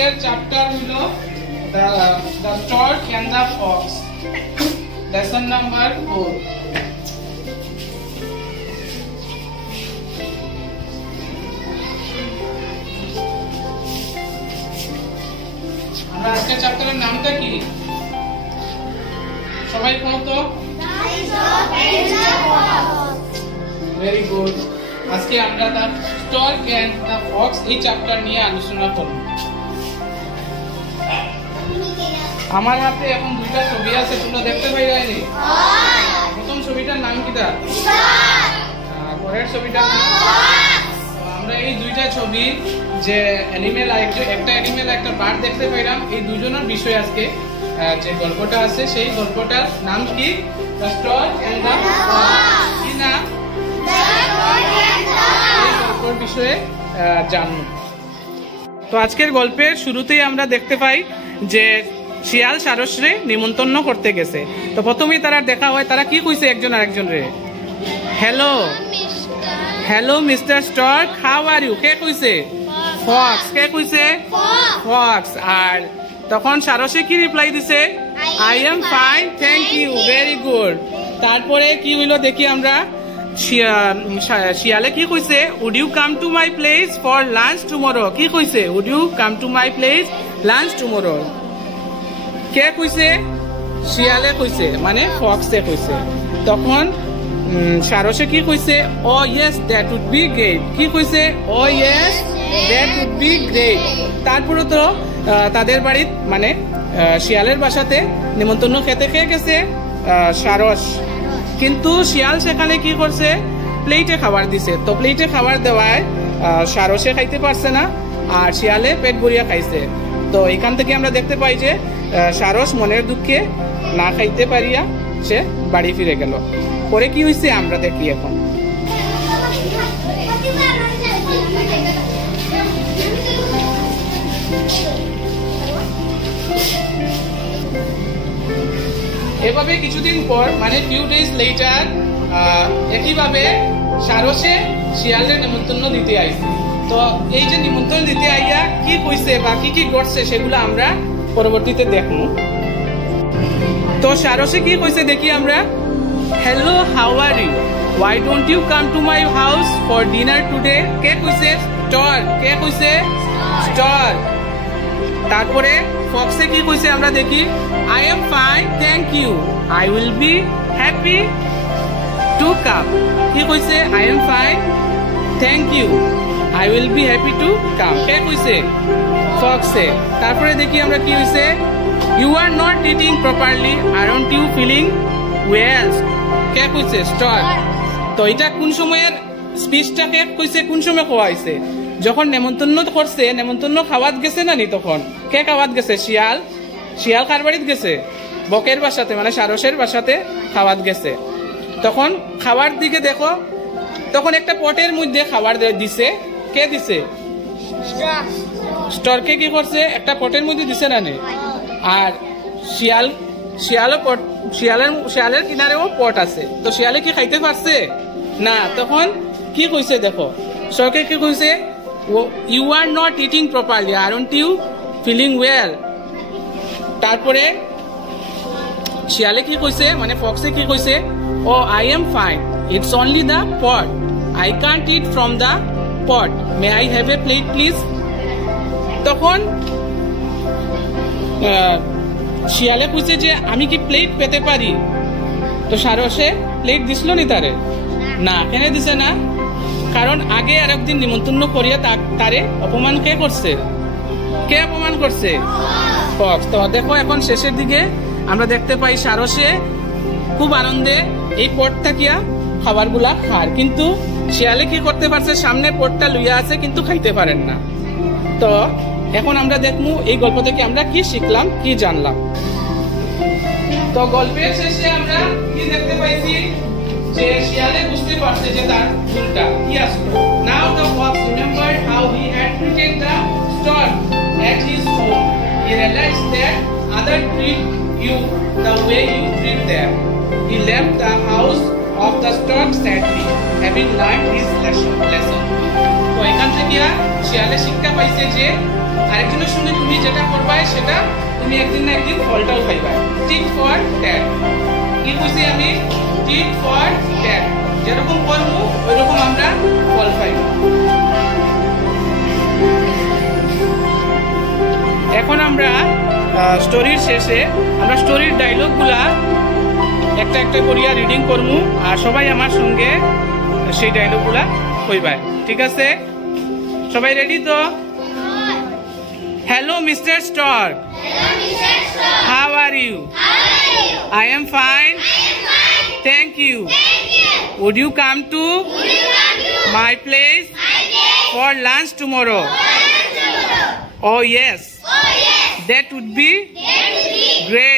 আজকের চ্যাপ্টার হলো the stork and the fox, lesson number 4. আমরা আজকের চ্যাপ্টারের নামটা কি সবাই বলো তো? Very good. আজকে আমরা the stork and the fox এই চ্যাপ্টার নিয়ে আলোচনা করব। আমার হাতে এখন দুইটা ছবি আছে, তোমরা দেখতে পাই রাইনি? প্রথম ছবিটার নাম কিটা? পরের ছবিটার নাম? আমরা এই দুইটা ছবি যে অ্যানিমেল, একটা অ্যানিমেল একটা বার্ড দেখতে পাইলাম, এই দুজনের বিষয় আজকে যে গল্পটা আছে সেই গল্পটার নাম কি? The stork and the fox. কি নাম? এই গল্পের বিষয়ে জানব। তো আজকের গল্পের শুরুতেই আমরা দেখতে পাই যে শিয়াল সারসরে নিমন্ত্রণ করতে গেছে। তো প্রথমেই তারা দেখা হয়, তারা কি কইছে একজন আরেকজন রে? Hello hello mister stork, how are you? কে কইছে? ফক্স। কে কইছে? ফক্স। আর তখন সারসে কি রিপ্লাই দিছে? I am fine, thank you, very good. তারপরে কি হইলো দেখি আমরা। শিয়ালে কি কইছে? Would you come to my place for lunch tomorrow? কি কইছে? Would you come to my place lunch tomorrow? কে কইছে? শিয়ালে কইছে, মানে ফক্সে কইছে। তখন সারসে কি কইছে? Oh yes that would be great. কি কইছে? Oh yes that would be great. তারপরে তো তাদের বাড়িতে মানে শিয়ালের বাসাতে নিমন্ত্রণ খেতে খেয়ে গেছে সারস, কিন্তু শিয়াল সেখানে কি করছে? প্লেটে খাবার দিছে। তো প্লেটে খাবার দেওয়ায় সারসে খাইতে পারছে না, আর শিয়ালে পেট ভরিয়া খাইছে। তো এখান থেকে আমরা দেখতে পাই যে সারস মনের দুঃখে না খাইতে পারিয়া সে বাড়ি ফিরে গেল। পরে কি হয়েছে আমরা দেখি এখন। এভাবে কিছুদিন পর মানে ফিউ ডেজ লেটার একইভাবে সারসে শিয়ালের নিমন্ত্রণ দিতে আইছে। তো এই যে নিমন্ত্রণ দিতে আইয়া কি কইছে বা কি কি করছে সেগুলো আমরা পরবর্তীতে দেখবো। তো সারসে কি কইছে দেখি আমরা। Hello, how are you? Why don't you come to my house for dinner today? কে কইছে? স্টর্ক। কে কইছে? স্টর্ক। তারপরে ফক্সে কি কইছে আমরা দেখি। I am fine, thank you, I will be happy to come. কি কইছে? I am fine, thank you, I will be happy to come. কে কইছে? ফক্সে। তারপরে দেখি আমরা কি হইছে। You are not eating properly, aren't you feeling well? কে কইছে? স্টর্ক। তো এটা কোন সময়ের স্পিচটা কে কইছে? কোন সময় কোয়া হইছে? যখন নেমন্তন্ন করছে, নেমন্তন্ন খাওয়াত গেছে না নি? তখন কে খাওয়াত গেছে? শিয়াল। শিয়াল কার বাড়িতে গেছে? বকের বাসাতে, মানে সারসের বাসাতে খাওয়াত গেছে। তখন খাওয়ার দিকে দেখো, তখন একটা পটের মধ্যে খাবার দিছে। কে দিছে? স্টর্কে কি করছে? একটা পটের মধ্যে দিছে না নে? আর শিয়ালের কিনারেও পট আছে। তো শিয়ালে কি খাইতে পারছে না? তখন কি কইছে দেখো, স্টর্কে কি কইছে? You are not eating properly, aren't you feeling well? তারপরে শিয়ালে কি কইছে, মানে ফক্সে কি কইছে? Oh I am fine, it's only the pot, I can't eat from the pot, may I have a plate please? তখন শিয়ালে কইছে যে আমি কি প্লেট পেতে পারি? তো সারসে প্লেট দিছিল নি তারে? না। কেন দিছে না? কারণ আগে আর একদিন নিমন্ত্রণ করিয়া তারে অপমান কে করছে? কে অপমান করছে? ফক্স। তো দেখো এখন শেষের দিকে আমরা দেখতে পাই সারসে খুব আনন্দে এই পট থাকিয়া খাবারগুলা খার, কিন্তু শিয়ালে কি করতে পারছে? সামনে পটটা লইয়া আছে কিন্তু খাইতে পারেন না। তো এখন আমরা দেখবো এই গল্প থেকে আমরা কি শিখলাম, কি জানলাম। তো গল্পের শেষে আমরা কি দেখতে পাইছি যে শিয়ালে বুঝতে পারছে যে তার ভুলটা কি আসলো। Now the fox remembered how he had treated the stork at his home. He realized that other treat you the way you treat them. He left the house of the stork sadly, having learned his lesson. তো এখান থেকে শিয়ালে শিক্ষা পাইছে যে আরেকজনের শুনে তুমি যেটা করবা সেটা তুমি একদিন না একদিন ফলটাও পাইবা। Tit for tat. কি বুঝি আমি? Tit for tat. যেরকম করবো ওইরকম আমরা ফল পাইব। এখন আমরা স্টোরির শেষে আমরা স্টোরির ডায়লগগুলা একটা একটা করিয়া রিডিং করবো আর সবাই আমার সঙ্গে সেই ডায়লগগুলা কইবা। ঠিক আছে? সবাই রেডি তো? Hello mister stork, how are you? I am fine. Thank you. Would you come to my place for lunch tomorrow? Oh yes. That would be great.